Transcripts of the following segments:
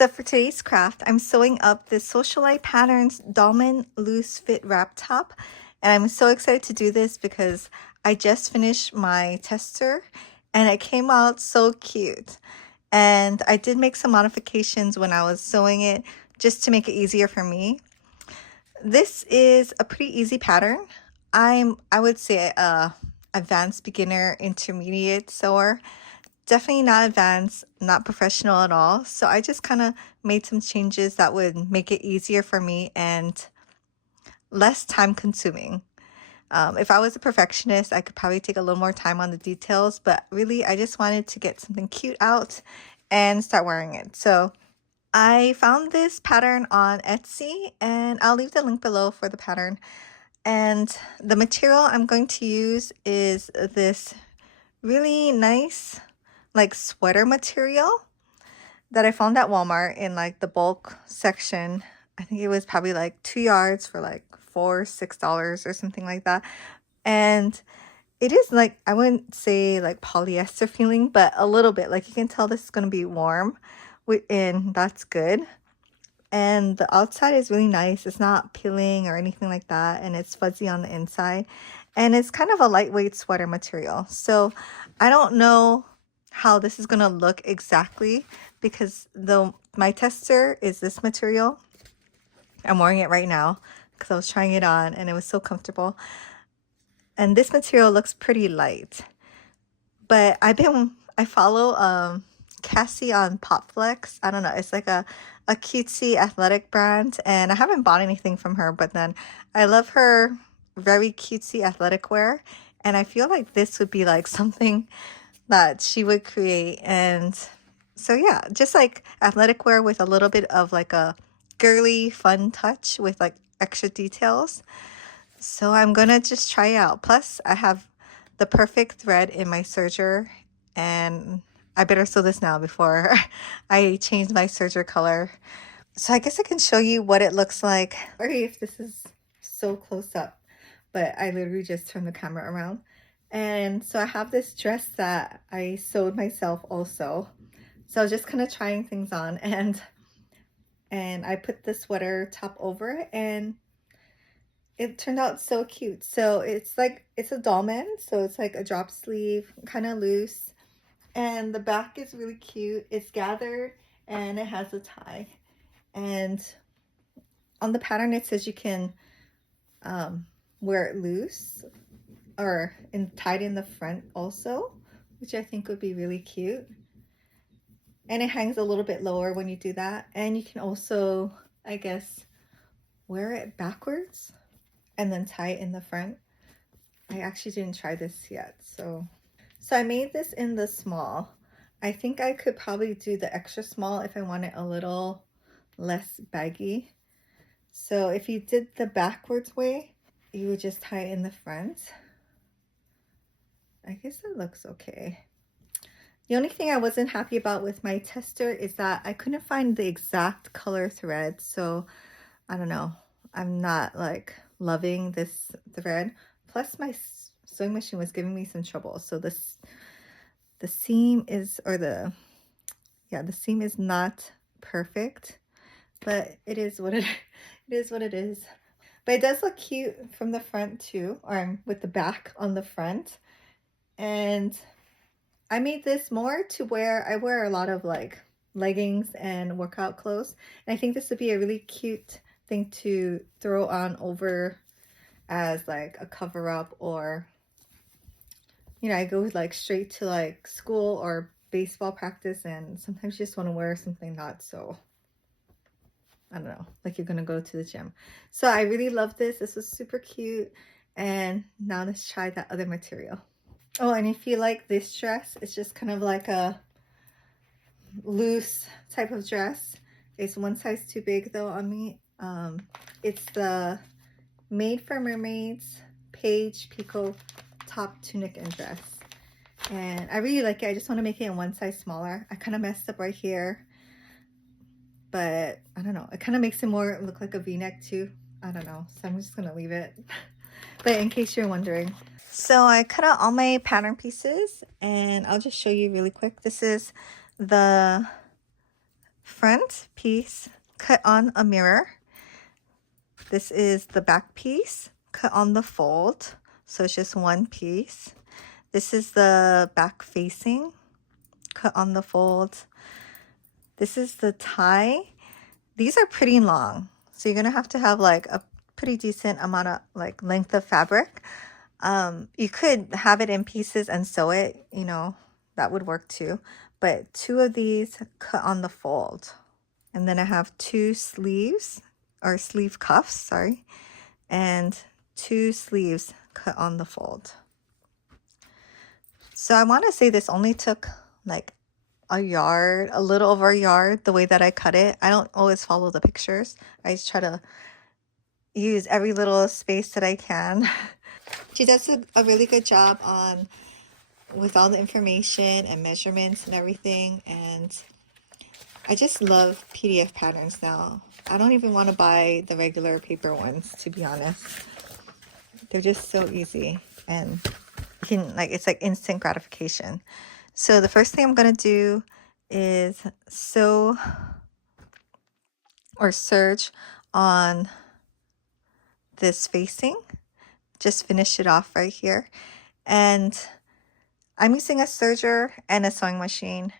So for today's craft, I'm sewing up this SocialitePatterns Dolman loose fit wrap top. And I'm so excited to do this because I just finished my tester and it came out so cute. And I did make some modifications when I was sewing it just to make it easier for me. This is a pretty easy pattern. I would say a advanced beginner intermediate sewer. Definitely not advanced, not professional at all. So I just kind of made some changes that would make it easier for me and less time consuming. If I was a perfectionist, I could probably take a little more time on the details, but really I just wanted to get something cute out and start wearing it. So I found this pattern on Etsy and I'll leave the link below for the pattern. And the material I'm going to use is this really nice like sweater material that I found at Walmart in like the bulk section. I think it was probably like 2 yards for like $6 or something like that. And it is like, I wouldn't say like polyester feeling, but a little bit. Like you can tell this is going to be warm, and that's good. And the outside is really nice. It's not peeling or anything like that. And it's fuzzy on the inside. And it's kind of a lightweight sweater material. So I don't know how this is going to look exactly because my tester is this material. I'm wearing it right now because I was trying it on and it was so comfortable. And this material looks pretty light. But I follow Cassie on Popflex. I don't know. It's like a cutesy athletic brand. And I haven't bought anything from her, but then I love her very cutesy athletic wear. And I feel like this would be like something that she would create. And so yeah, just like athletic wear with a little bit of like a girly fun touch with like extra details. So I'm gonna just try it out. Plus I have the perfect thread in my serger and I better sew this now before I change my serger color. So I guess I can show you what it looks like. Sorry if this is so close up, but I literally just turned the camera around. And so I have this dress that I sewed myself also. So I was just kind of trying things on and I put the sweater top over it and it turned out so cute. So it's a dolman, so it's like a drop sleeve, kind of loose. And the back is really cute. It's gathered and it has a tie. And on the pattern it says you can wear it loose or tied in the front also, which I think would be really cute. And it hangs a little bit lower when you do that. And you can also, I guess, wear it backwards and then tie it in the front. I actually didn't try this yet. So I made this in the small. I think I could probably do the extra small if I want it a little less baggy. So if you did the backwards way, you would just tie it in the front. I guess it looks okay. The only thing I wasn't happy about with my tester is that I couldn't find the exact color thread. So I don't know. I'm not like loving this thread. Plus my sewing machine was giving me some trouble. So the seam is, the seam is not perfect, but it is what it is what it is. But it does look cute from the front too, or with the back on the front. And I made this more to wear. I wear a lot of like leggings and workout clothes. And I think this would be a really cute thing to throw on over as like a cover up, or you know, I go like straight to like school or baseball practice and sometimes you just want to wear something not so, I don't know, like you're gonna go to the gym. So I really love this. This is super cute. And now let's try that other material. Oh, and if you like this dress, it's just kind of like a loose type of dress. It's one size too big though on me. It's the Made for Mermaids Paige Pico top tunic and dress. And I really like it. I just want to make it in one size smaller. I kind of messed up right here, but I don't know. It kind of makes it more look like a v-neck too. I don't know. So I'm just going to leave it. But in case you're wondering. So I cut out all my pattern pieces and I'll just show you really quick. This is the front piece cut on a mirror. This is the back piece cut on the fold, so it's just one piece. This is the back facing cut on the fold. This is the tie. These are pretty long, so you're gonna have to have like a pretty decent amount of like length of fabric. You could have it in pieces and sew it, you know, that would work too. But two of these cut on the fold. And then I have two sleeves, or sleeve cuffs, sorry, and two sleeves cut on the fold. So I want to say this only took like a yard, a little over a yard, the way that I cut it. I don't always follow the pictures. I just try to use every little space that I can. She does a really good job on with all the information and measurements and everything, and I just love PDF patterns now. I don't even want to buy the regular paper ones, to be honest. They're just so easy, and you can, like, it's like instant gratification. So the first thing I'm going to do is sew or serge on this facing. Just finish it off right here. And I'm using a serger and a sewing machine.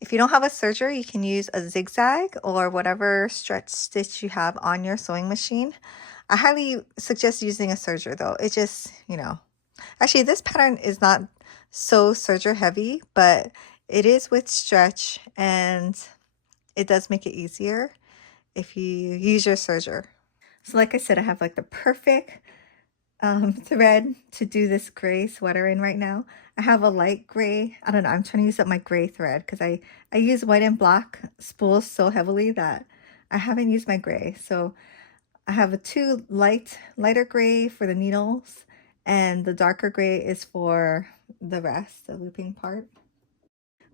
If you don't have a serger, you can use a zigzag or whatever stretch stitch you have on your sewing machine. I highly suggest using a serger though. It just, you know, actually this pattern is not so serger heavy, but it is with stretch and it does make it easier if you use your serger. So like I said, I have like the perfect thread to do this gray sweater in right now. I have a light gray. I don't know. I'm trying to use up my gray thread because I use white and black spools so heavily that I haven't used my gray. So I have a two lighter gray for the needles, and the darker gray is for the rest, the looping part.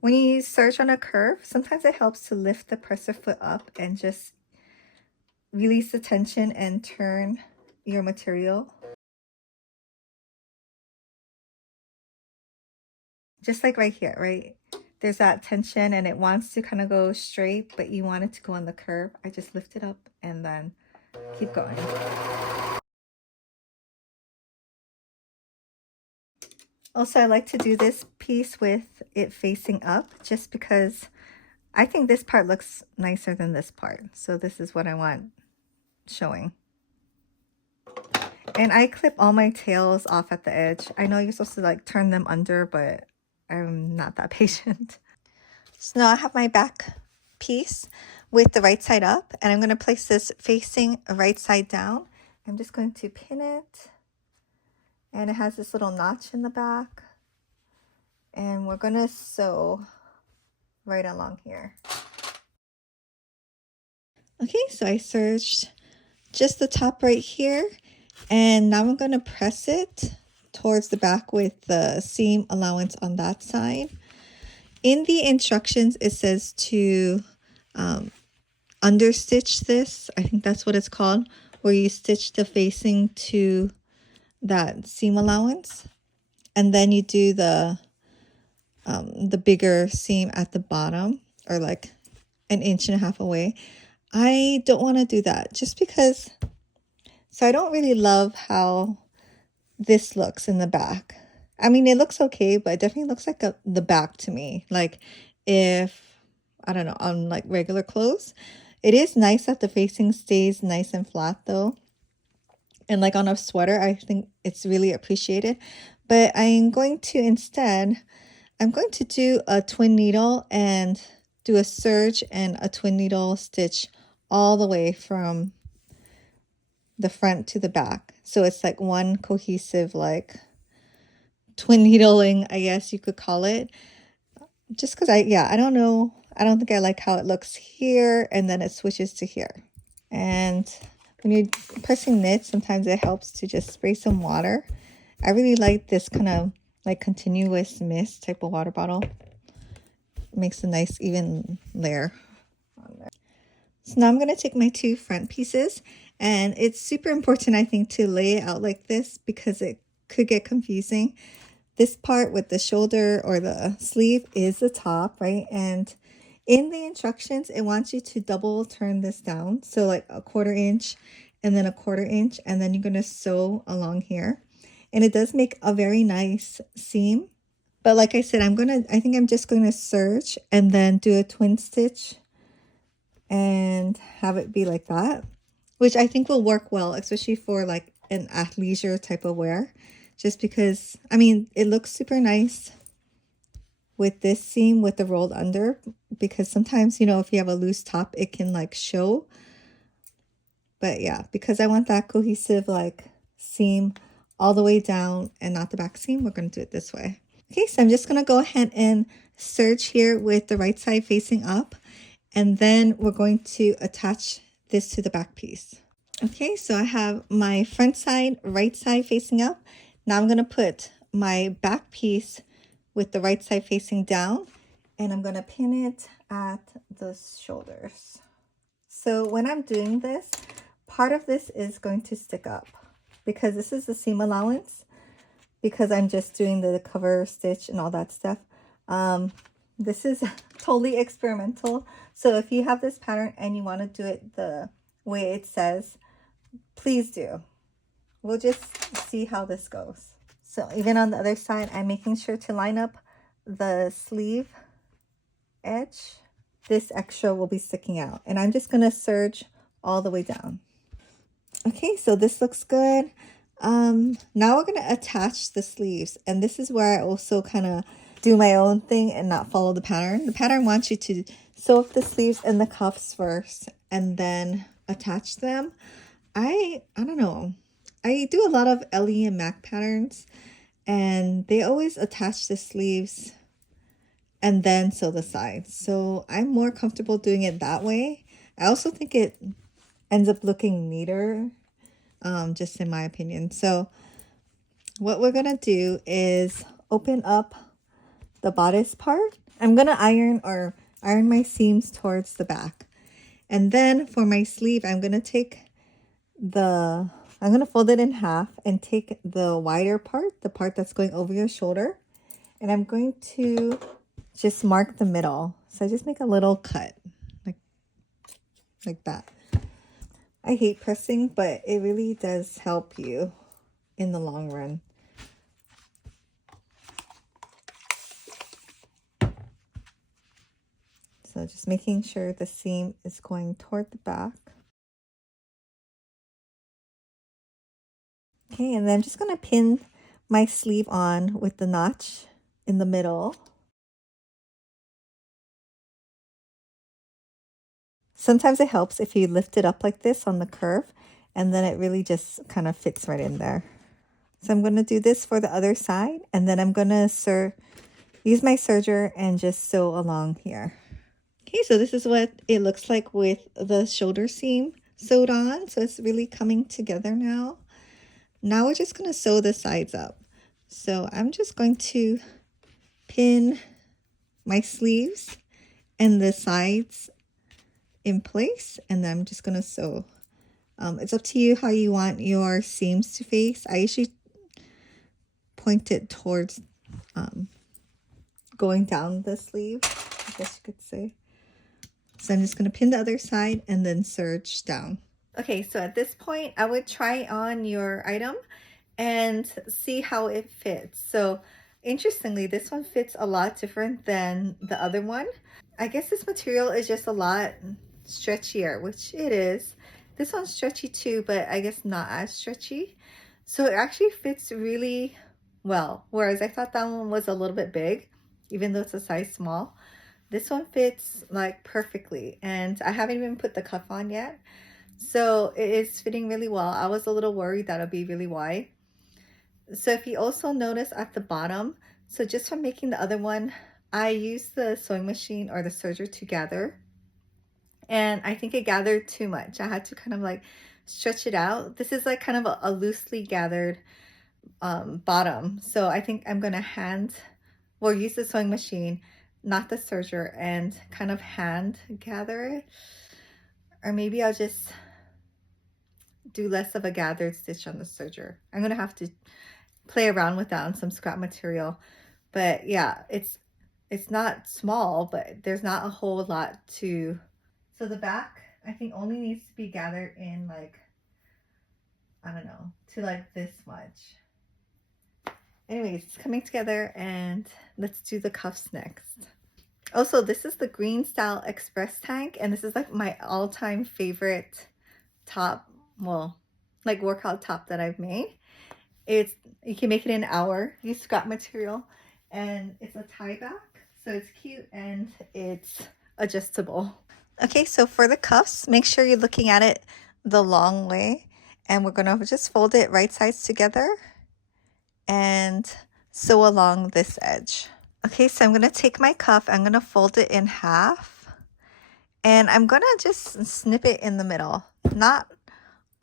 When you serge on a curve, sometimes it helps to lift the presser foot up and just release the tension and turn your material. Just like right here, right? There's that tension and it wants to kind of go straight, but you want it to go on the curve. I just lift it up and then keep going. Also, I like to do this piece with it facing up just because I think this part looks nicer than this part. So this is what I want showing. And I clip all my tails off at the edge. I know you're supposed to like turn them under, but I'm not that patient. So now I have my back piece with the right side up, and I'm going to place this facing right side down. I'm just going to pin it, and it has this little notch in the back, and we're going to sew right along here. Okay, so I serged just the top right here, and now I'm going to press it towards the back with the seam allowance on that side. In the instructions, it says to understitch this. I think that's what it's called, where you stitch the facing to that seam allowance, and then you do the bigger seam at the bottom, or like an inch and a half away. I don't want to do that just because, so I don't really love how this looks in the back. I mean, it looks okay, but it definitely looks like the back to me. Like if, I don't know, on like regular clothes. It is nice that the facing stays nice and flat though. And like on a sweater, I think it's really appreciated. But I'm going to instead, I'm going to do a twin needle and do a serge and a twin needle stitch all the way from the front to the back. So it's like one cohesive, like twin needling, I guess you could call it. Just because I don't know. I don't think I like how it looks here and then it switches to here. And when you're pressing knit, sometimes it helps to just spray some water. I really like this kind of like continuous mist type of water bottle. It makes a nice even layer on there. So now I'm going to take my two front pieces, and it's super important, I think, to lay it out like this because it could get confusing. This part with the shoulder or the sleeve is the top, right? And In the instructions, it wants you to double turn this down. So like a 1/4 inch and then a 1/4 inch, and then you're going to sew along here. And it does make a very nice seam. But like I said, I think I'm just going to serge and then do a twin stitch and have it be like that, which I think will work well, especially for like an athleisure type of wear, just because, I mean, it looks super nice with this seam with the rolled under, because sometimes, you know, if you have a loose top, it can like show. But yeah, because I want that cohesive like seam all the way down and not the back seam, we're going to do it this way. Okay, so I'm just going to go ahead and serge here with the right side facing up, and then we're going to attach this to the back piece. Okay, so I have my front side, right side facing up. Now I'm going to put my back piece with the right side facing down, and I'm going to pin it at the shoulders. So when I'm doing this, part of this is going to stick up because this is the seam allowance, because I'm just doing the cover stitch and all that stuff. This is totally experimental. So if you have this pattern and you want to do it the way it says, please do. We'll just see how this goes. So even on the other side, I'm making sure to line up the sleeve edge. This extra will be sticking out, and I'm just going to serge all the way down. Okay, so this looks good. Now we're going to attach the sleeves, and this is where I also kind of do my own thing and not follow the pattern. The pattern wants you to sew up the sleeves and the cuffs first and then attach them. I don't know. I do a lot of Ellie and Mac patterns, and they always attach the sleeves and then sew the sides. So I'm more comfortable doing it that way. I also think it ends up looking neater, just in my opinion. So what we're gonna do is open up the bodice part. I'm gonna iron my seams towards the back. And then for my sleeve, I'm gonna fold it in half and take the wider part, the part that's going over your shoulder, and I'm going to just mark the middle. So I just make a little cut like that. I hate pressing, but it really does help you in the long run. So just making sure the seam is going toward the back. Okay, and then I'm just going to pin my sleeve on with the notch in the middle. Sometimes it helps if you lift it up like this on the curve, and then it really just kind of fits right in there. So I'm going to do this for the other side, and then I'm going to use my serger and just sew along here. Okay, so this is what it looks like with the shoulder seam sewed on. So it's really coming together now. Now we're just going to sew the sides up. So I'm just going to pin my sleeves and the sides in place, and then I'm just going to sew. It's up to you how you want your seams to face. I usually point it towards going down the sleeve, I guess you could say. So I'm just going to pin the other side and then serge down. Okay, so at this point, I would try on your item and see how it fits. So interestingly, this one fits a lot different than the other one. I guess this material is just a lot stretchier, which it is. This one's stretchy too, but I guess not as stretchy. So it actually fits really well, whereas I thought that one was a little bit big, even though it's a size small. This one fits like perfectly, and I haven't even put the cuff on yet. So it is fitting really well. I was a little worried that it'll be really wide. So if you also notice at the bottom, so just from making the other one, I used the sewing machine or the serger to gather, and I think it gathered too much. I had to kind of like stretch it out. This is like kind of a loosely gathered bottom. So I think I'm gonna use the sewing machine, not the serger, and kind of hand gather it. Or maybe I'll just do less of a gathered stitch on the serger. I'm gonna have to play around with that on some scrap material. But yeah, it's it's not small, but there's not a whole lot to, so the back I think only needs to be gathered in like, I don't know, to like this much. Anyways, it's coming together, and let's do the cuffs next. Also, this is the green style express tank, and this is like my all-time favorite top, well, like workout top that I've made. It's, you can make it in an hour, use scrap material, and it's a tie back, so it's cute and it's adjustable. Okay, so for the cuffs, make sure you're looking at it the long way, and we're gonna just fold it right sides together and sew along this edge. Okay, so I'm gonna take my cuff, I'm gonna fold it in half, and I'm gonna just snip it in the middle, not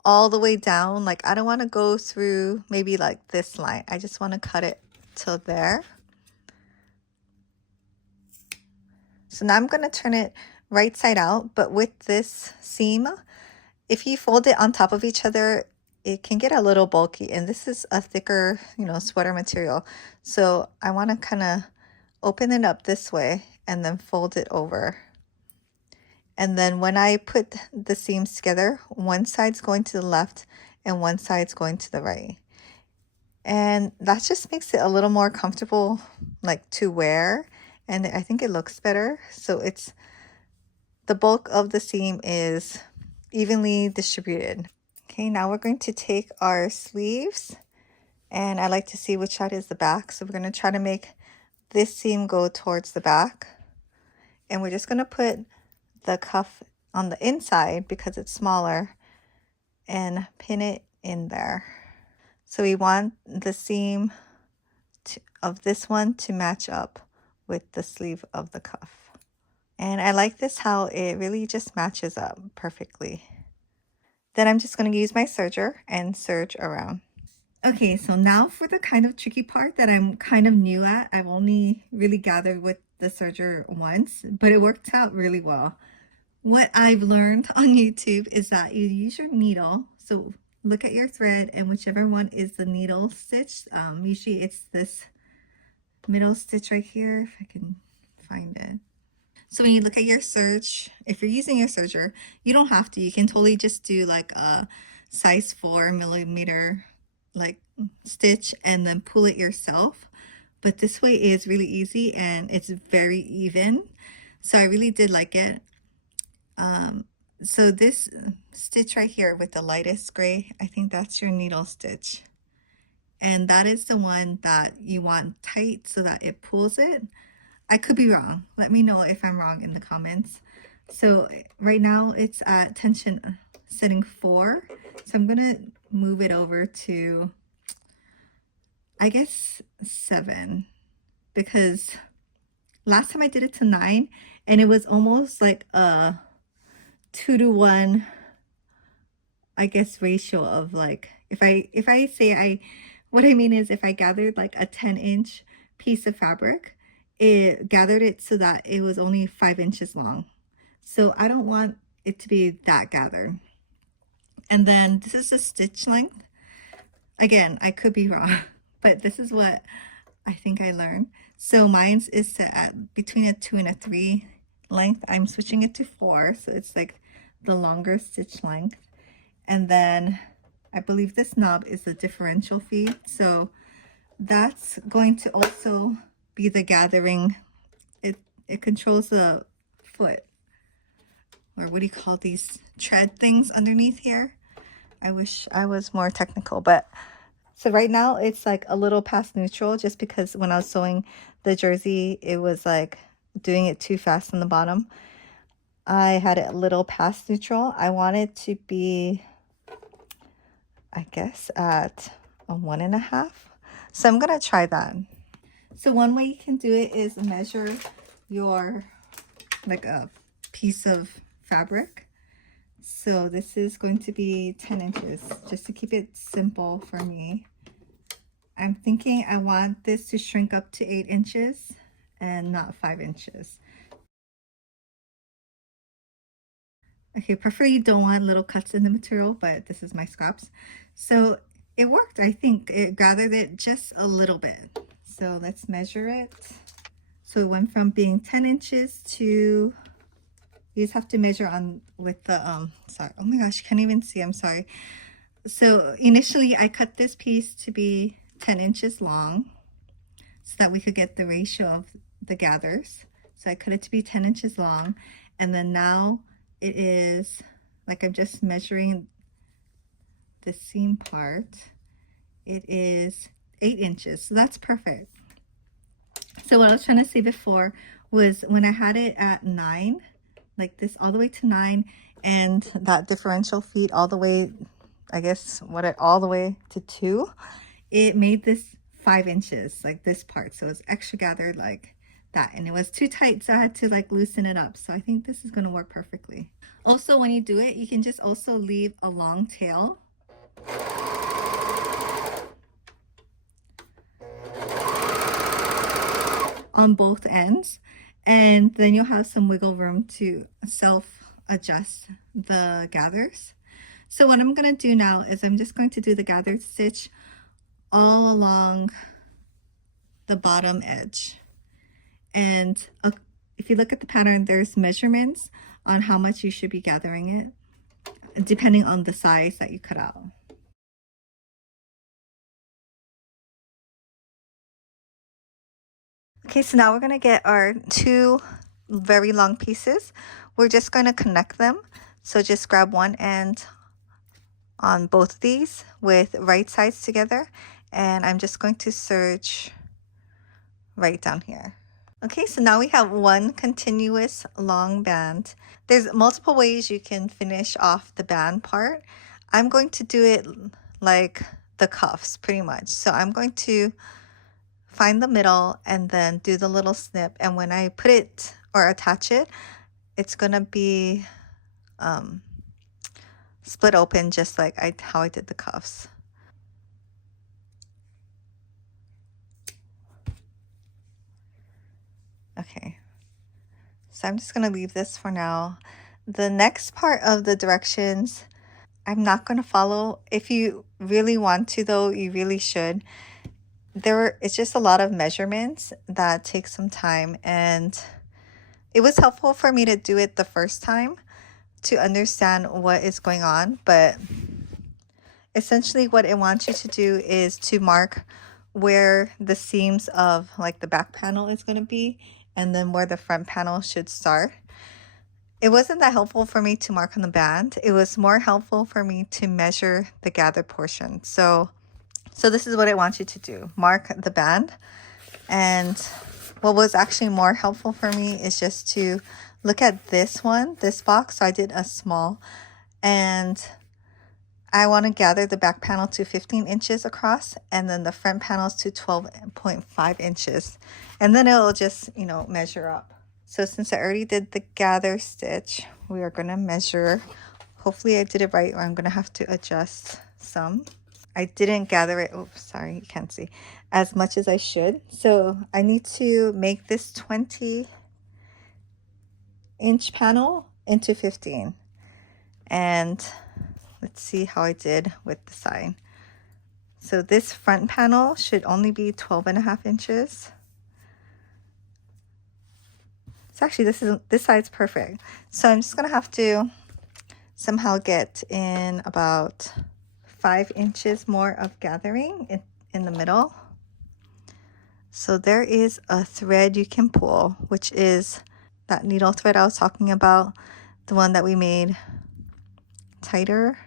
all the way down. Like, I don't want to go through maybe like this line. I just want to cut it till there. So now I'm going to turn it right side out, but with this seam, if you fold it on top of each other, it can get a little bulky, and this is a thicker, you know, sweater material. So I want to kind of open it up this way and then fold it over. And then when I put the seams together, one side's going to the left and one side's going to the right. And that just makes it a little more comfortable, like, to wear. And I think it looks better. So it's, the bulk of the seam is evenly distributed. Okay, now we're going to take our sleeves, and I like to see which side is the back. So we're going to try to make this seam go towards the back. And we're just going to put the cuff on the inside because it's smaller and pin it in there. So we want the seam of this one to match up with the sleeve of the cuff. And I like this, how it really just matches up perfectly. Then I'm just going to use my serger and serge around. Okay, so now for the kind of tricky part that I'm kind of new at. I've only really gathered with the serger once, but it worked out really well. What I've learned on YouTube is that you use your needle. So look at your thread, and whichever one is the needle stitch, usually it's this middle stitch right here, if I can find it. So when you look at your serge, if you're using your serger, you don't have to. You can totally just do like a size 4mm like stitch and then pull it yourself. But this way is really easy and it's very even. So I really did like it. So this stitch right here with the lightest gray, I think that's your needle stitch. And that is the one that you want tight so that it pulls it. I could be wrong. Let me know if I'm wrong in the comments. So right now it's at tension setting 4. So I'm gonna move it over to, I guess, 7, because last time I did it to 9 and it was almost like a 2-to-1, I guess, ratio of like, if I say what I mean is, if I gathered like a 10-inch piece of fabric, it gathered it so that it was only 5 inches long. So I don't want it to be that gathered. And then this is the stitch length. Again, I could be wrong, but this is what I think I learned. So mine's is set at between a 2 and a 3 length. I'm switching it to 4, so it's like the longer stitch length. And then I believe this knob is the differential feed, so that's going to also be the gathering. It controls the foot, or what do you call these tread things underneath here? I wish I was more technical, but so right now it's like a little past neutral, just because when I was sewing the jersey, it was like doing it too fast on the bottom. I had it a little past neutral. I want it to be, I guess, at a 1.5. So I'm gonna try that. So one way you can do it is measure your, like, a piece of fabric. So this is going to be 10 inches, just to keep it simple for me. I'm thinking I want this to shrink up to 8 inches and not 5 inches. Okay, preferably you don't want little cuts in the material, but this is my scraps. So it worked. I think it gathered it just a little bit. So let's measure it. So it went from being 10 inches to, you just have to measure on with the, sorry, oh my gosh, can't even see, I'm sorry. So initially I cut this piece to be 10 inches long so that we could get the ratio of the gathers. So I cut it to be 10 inches long, and then now it is, like, I'm just measuring the seam part. It is 8 inches, so that's perfect. So what I was trying to say before was when I had it at 9, like this all the way to 9, and that differential feet all the way, I guess all the way to 2, it made this 5 inches, like this part. So it's extra gathered like that, and it was too tight, so I had to like loosen it up. So I think this is going to work perfectly. Also, when you do it, you can just also leave a long tail. On both ends, and then you'll have some wiggle room to self adjust the gathers. So what I'm going to do now is I'm just going to do the gathered stitch all along the bottom edge. And if you look at the pattern, there's measurements on how much you should be gathering it, depending on the size that you cut out. Okay, so now we're going to get our 2 very long pieces. We're just going to connect them. So just grab one end on both of these with right sides together, and I'm just going to serge right down here. Okay, so now we have one continuous long band. There's multiple ways you can finish off the band part. I'm going to do it like the cuffs pretty much. So I'm going to find the middle and then do the little snip, and when I put it or attach it, it's gonna be split open just like how I did the cuffs. Okay, so I'm just gonna leave this for now. The next part of the directions I'm not gonna follow. If you really want to though, you really should. It's just a lot of measurements that take some time, and it was helpful for me to do it the first time to understand what is going on. But essentially what it wants you to do is to mark where the seams of like the back panel is going to be, and then where the front panel should start. It wasn't that helpful for me to mark on the band. It was more helpful for me to measure the gathered portion. So this is what it wants you to do. Mark the band. And what was actually more helpful for me is just to look at this box. So I did a small, and I want to gather the back panel to 15 inches across, and then the front panels to 12.5 inches. And then it'll just, measure up. So since I already did the gather stitch, we are going to measure. Hopefully I did it right, or I'm going to have to adjust some. I didn't gather it, oops, sorry, you can't see, as much as I should. So I need to make this 20-inch panel into 15. And let's see how I did with the side. So this front panel should only be 12.5 inches. So actually this side's perfect. So I'm just gonna have to somehow get in about 5 inches more of gathering in the middle. So there is a thread you can pull, which is that needle thread I was talking about, the one that we made tighter.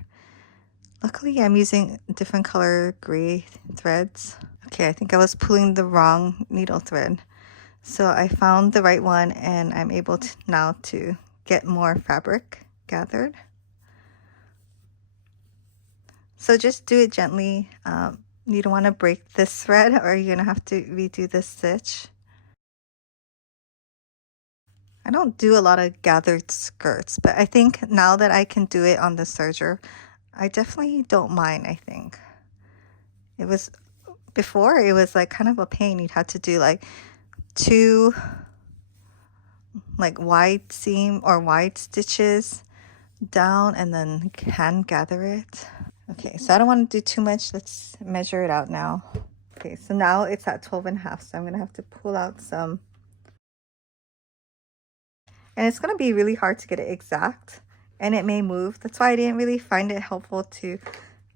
Luckily I'm using different color gray threads. Okay, I think I was pulling the wrong needle thread. So I found the right one, and I'm able to now to get more fabric gathered. So just do it gently. You don't want to break this thread, or you're going to have to redo this stitch. I don't do a lot of gathered skirts, but I think now that I can do it on the serger, I definitely don't mind, I think. Before it was like kind of a pain. You'd have to do like 2 like wide seam or wide stitches down, and then hand gather it. Okay, so I don't want to do too much. Let's measure it out now. Okay, so now it's at 12.5, so I'm gonna have to pull out some And it's going to be really hard to get it exact, and it may move. That's why I didn't really find it helpful to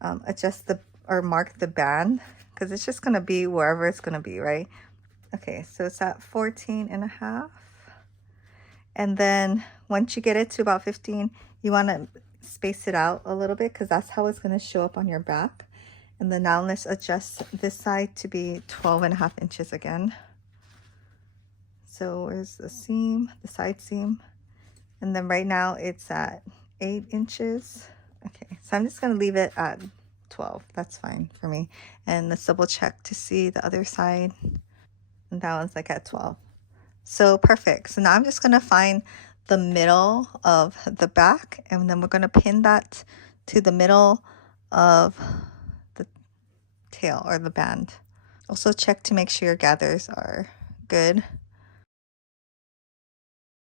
adjust the or mark the band, because it's just going to be wherever it's going to be, right? Okay, so it's at 14.5. And then once you get it to about 15, you want to space it out a little bit, because that's how it's going to show up on your back. And then now let's adjust this side to be 12.5 inches again. So where's the seam, the side seam? And then right now it's at 8 inches. Okay, so I'm just going to leave it at 12. That's fine for me. And let's double check to see the other side. And that one's like at 12. So perfect. So now I'm just going to find the middle of the back, and then we're going to pin that to the middle of the tail or the band. Also check to make sure your gathers are good.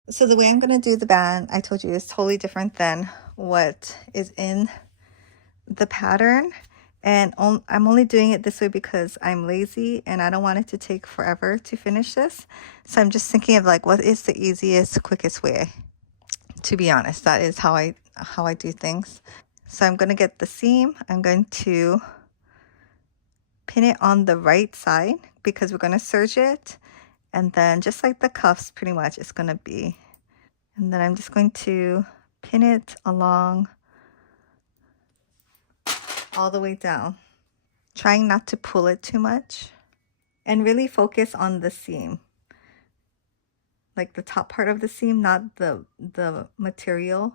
So the way I'm going to do the band, I told you, is totally different than what is in the pattern. And I'm only doing it this way because I'm lazy and I don't want it to take forever to finish this. So I'm just thinking of like, what is the easiest, quickest way? To be honest, that is how I do things. So I'm going to get the seam. I'm going to pin it on the right side because we're going to serge it. And then just like the cuffs, pretty much it's going to be. And then I'm just going to pin it along all the way down, trying not to pull it too much, and really focus on the seam, like the top part of the seam, not the material.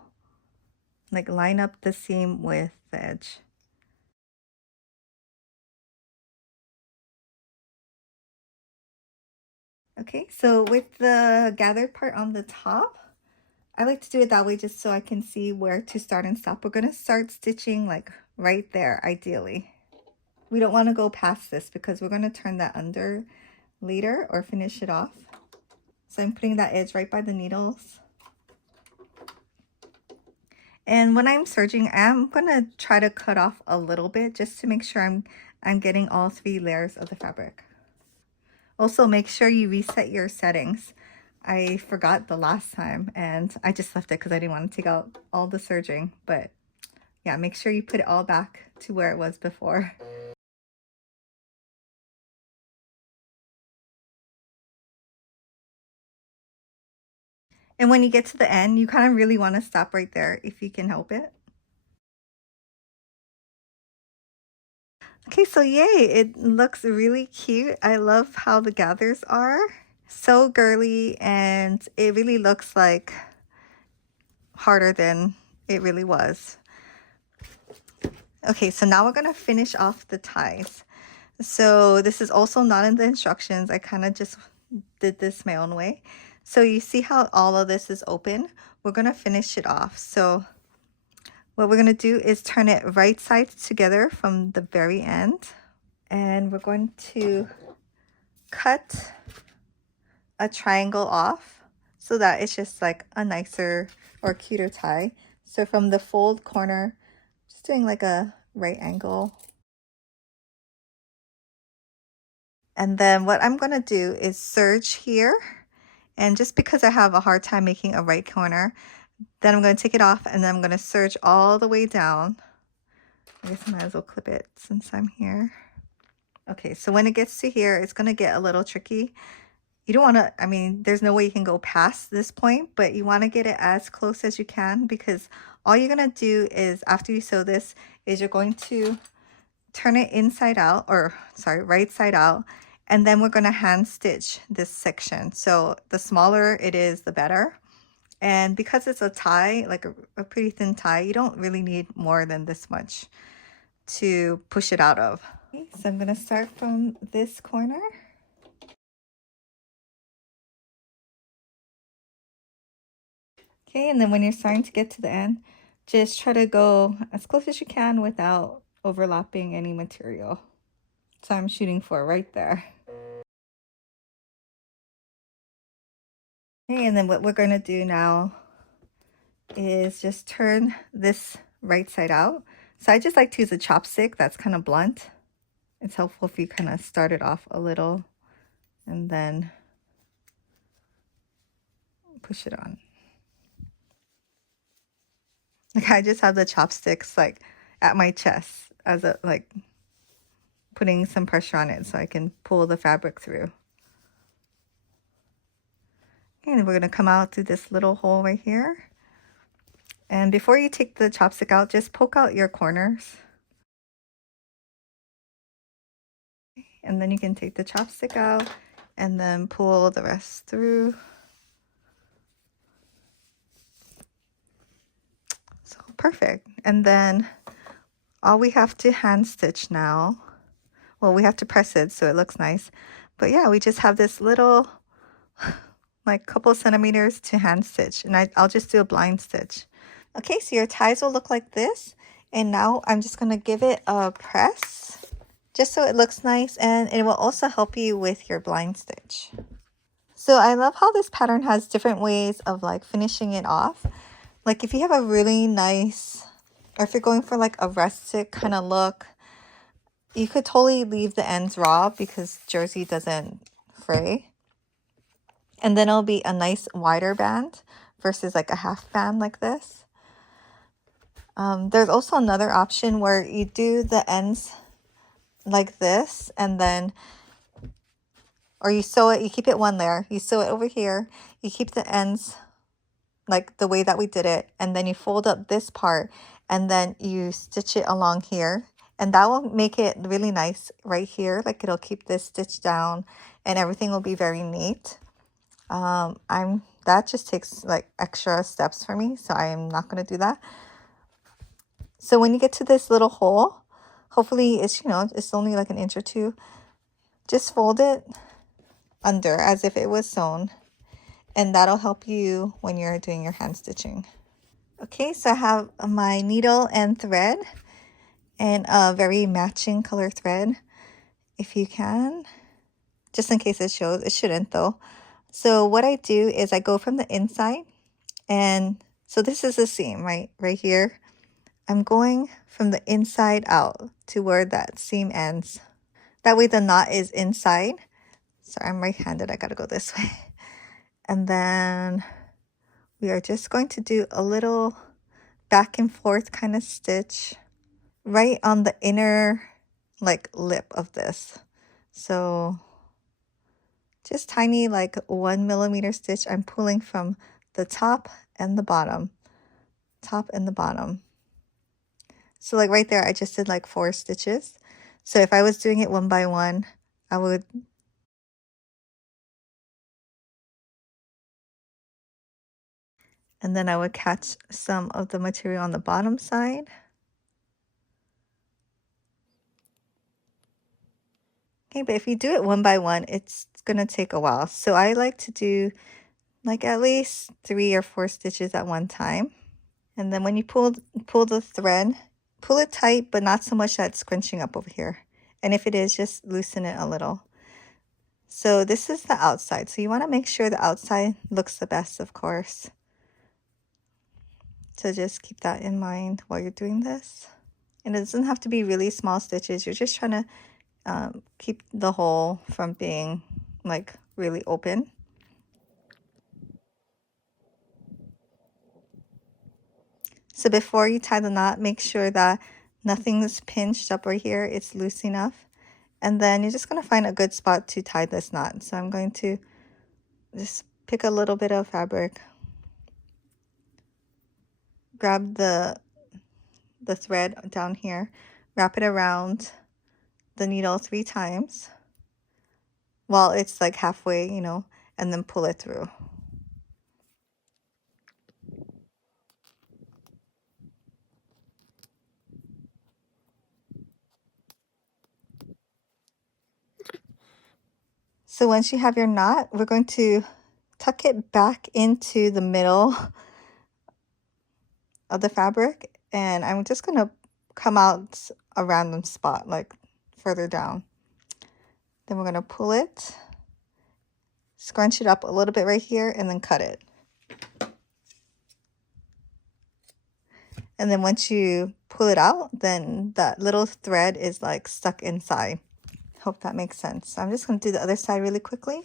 Like line up the seam with the edge. Okay, so with the gathered part on the top, I like to do it that way just so I can see where to start and stop. We're going to start stitching like right there, ideally. We don't want to go past this because we're going to turn that under later or finish it off. So I'm putting that edge right by the needles. And when I'm serging, I'm going to try to cut off a little bit just to make sure I'm getting all 3 layers of the fabric. Also, make sure you reset your settings. I forgot the last time and I just left it because I didn't want to take out all the serging. But yeah, make sure you put it all back to where it was before. And when you get to the end, you kind of really want to stop right there if you can help it. Okay, so yay, it looks really cute. I love how the gathers are. So girly, and it really looks like harder than it really was. Okay, so now we're going to finish off the ties. So this is also not in the instructions. I kind of just did this my own way. So you see how all of this is open? We're going to finish it off. So what we're going to do is turn it right sides together from the very end. And we're going to cut a triangle off so that it's just like a nicer or cuter tie. So from the fold corner, just doing like a right angle. And then what I'm going to do is serge here. And just because I have a hard time making a right corner, then I'm going to take it off and then I'm going to serge all the way down. I guess I might as well clip it since I'm here. Okay, so when it gets to here, it's going to get a little tricky. You don't want to, I mean, there's no way you can go past this point, but you want to get it as close as you can, because all you're going to do is after you sew this is you're going to turn it inside out, or sorry, right side out, and then we're going to hand stitch this section. So the smaller it is, the better. And because it's a tie, like a pretty thin tie, you don't really need more than this much to push it out of. Okay, so I'm going to start from this corner. Okay, and then when you're starting to get to the end, just try to go as close as you can without overlapping any material. So I'm shooting for right there. Okay, and then what we're going to do now is just turn this right side out. So I just like to use a chopstick that's kind of blunt. It's helpful if you kind of start it off a little and then push it on. Like I just have the chopsticks like at my chest as a like putting some pressure on it so I can pull the fabric through. And we're going to come out through this little hole right here. And before you take the chopstick out, just poke out your corners. And then you can take the chopstick out and then pull the rest through. So perfect. And then all we have to hand stitch now, well, we have to press it so it looks nice. But yeah, we just have this little like couple centimeters to hand stitch, and I'll just do a blind stitch. Okay, so your ties will look like this, and now I'm just going to give it a press just so it looks nice, and it will also help you with your blind stitch. So I love how this pattern has different ways of like finishing it off. Like if you have a really nice, or if you're going for like a rustic kind of look, you could totally leave the ends raw because jersey doesn't fray. And then it'll be a nice wider band versus like a half band like this. There's also another option where you do the ends like this and then, or you sew it, you keep it one layer, you sew it over here, you keep the ends like the way that we did it, and then you fold up this part and then you stitch it along here, and that will make it really nice right here. Like it'll keep this stitch down and everything will be very neat. That just takes like extra steps for me, so I am not going to do that. So when you get to this little hole, hopefully it's, it's only like an inch or two, just fold it under as if it was sewn, and that'll help you when you're doing your hand stitching. Okay, so I have my needle and thread, and a very matching color thread if you can, just in case it shows. It shouldn't though. So what I do is I go from the inside, and so this is the seam right here. I'm going from the inside out to where that seam ends. That way the knot is inside. Sorry, I'm right-handed, I gotta go this way. And then we are just going to do a little back and forth kind of stitch right on the inner like lip of this. So just tiny like 1 millimeter stitch. I'm pulling from the top and the bottom, top and the bottom. So like right there, I just did like 4 stitches. So if I was doing it one by one, I would and then I would catch some of the material on the bottom side. Okay, but if you do it one by one, it's gonna take a while. So I like to do like at least 3 or 4 stitches at one time. And then when you pull the thread, pull it tight, but not so much that it's scrunching up over here. And if it is, just loosen it a little. So this is the outside. So you want to make sure the outside looks the best, of course. So just keep that in mind while you're doing this. And it doesn't have to be really small stitches. You're just trying to keep the hole from being like really open. So before you tie the knot, make sure that nothing's pinched up right here. It's loose enough. And then you're just going to find a good spot to tie this knot. So I'm going to just pick a little bit of fabric, grab the thread down here, wrap it around the needle 3 times while it's like halfway, and then pull it through. So once you have your knot, we're going to tuck it back into the middle of the fabric, and I'm just going to come out a random spot like further down. Then we're going to pull it, scrunch it up a little bit right here, and then cut it. And then once you pull it out, then that little thread is like stuck inside. Hope that makes sense. So I'm just going to do the other side really quickly.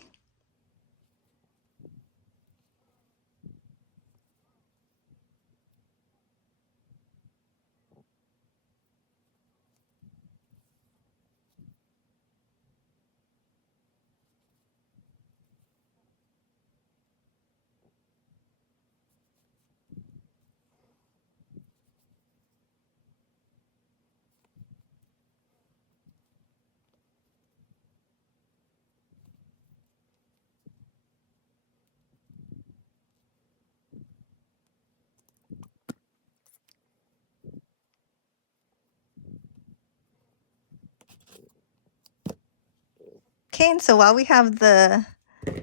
Okay, and so while we have the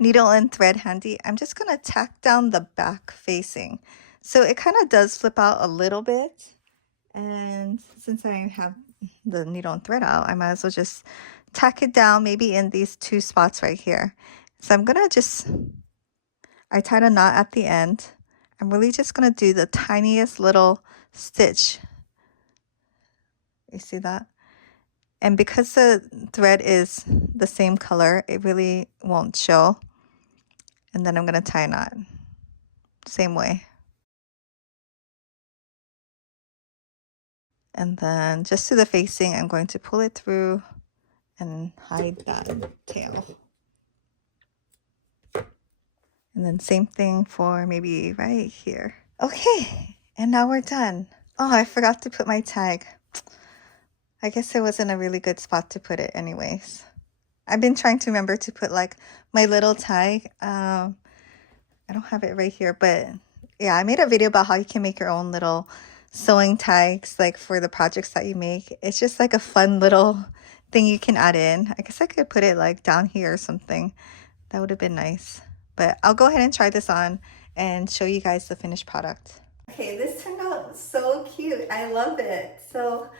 needle and thread handy, I'm just going to tack down the back facing. So it kind of does flip out a little bit. And since I have the needle and thread out, I might as well just tack it down maybe in these two spots right here. So I'm going to I tied a knot at the end. I'm really just going to do the tiniest little stitch. You see that? And because the thread is the same color, it really won't show. And then I'm going to tie a knot. Same way. And then just to the facing, I'm going to pull it through and hide that tail. And then same thing for maybe right here. Okay, and now we're done. Oh, I forgot to put my tag. I guess it wasn't a really good spot to put it anyways. I've been trying to remember to put like my little tag. I don't have it right here, but yeah, I made a video about how you can make your own little sewing tags like for the projects that you make. It's just like a fun little thing you can add in. I guess I could put it like down here or something. That would have been nice. But I'll go ahead and try this on and show you guys the finished product. Okay, this turned out so cute. I love it. So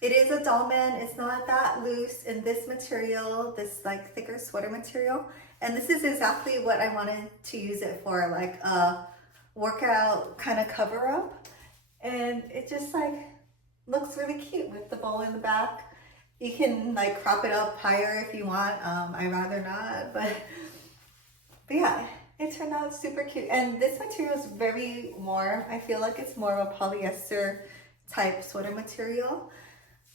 it is a Dolman. It's not that loose in this material, this like thicker sweater material. And this is exactly what I wanted to use it for, like a workout kind of cover up. And it just like looks really cute with the bow in the back. You can like crop it up higher if you want. I'd rather not, but yeah, it turned out super cute. And this material is very warm. I feel like it's more of a polyester type sweater material.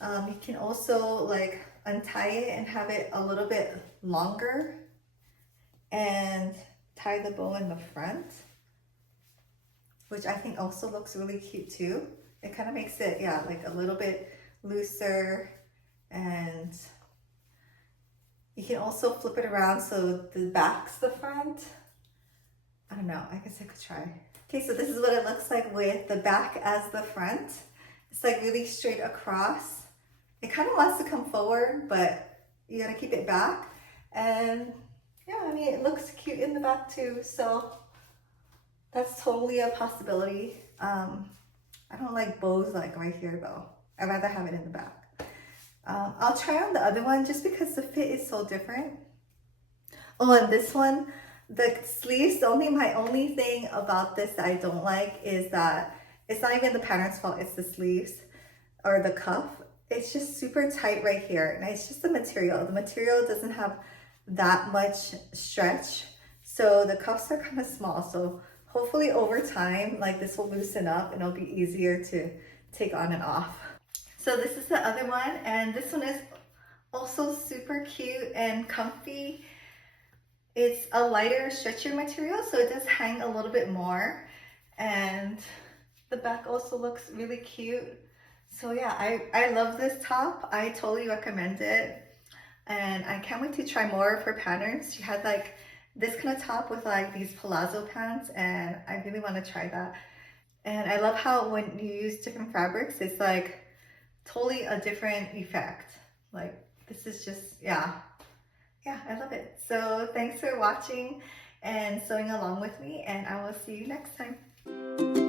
You can also like untie it and have it a little bit longer and tie the bow in the front, which I think also looks really cute too. It kind of makes it, yeah, like a little bit looser, and you can also flip it around so the back's the front. I don't know, I guess I could try. Okay, so this is what it looks like with the back as the front. It's like really straight across. It kind of wants to come forward, but you gotta keep it back. And yeah, I mean, it looks cute in the back too, so that's totally a possibility. I don't like bows like right here though. I'd rather have it in the back. I'll try on the other one just because the fit is so different. Oh, and this one, the sleeves, my only thing about this that I don't like is that it's not even the pattern's fault, it's the sleeves or the cuff. It's just super tight right here, and it's just the material. The material doesn't have that much stretch, so the cuffs are kind of small. So hopefully over time, like this will loosen up and it'll be easier to take on and off. So this is the other one, and this one is also super cute and comfy. It's a lighter, stretchier material, so it does hang a little bit more, and the back also looks really cute. So yeah, I love this top. I totally recommend it. And I can't wait to try more of her patterns. She had like this kind of top with like these palazzo pants, and I really want to try that. And I love how when you use different fabrics, it's like totally a different effect. Like this is just, yeah, I love it. So thanks for watching and sewing along with me, and I will see you next time.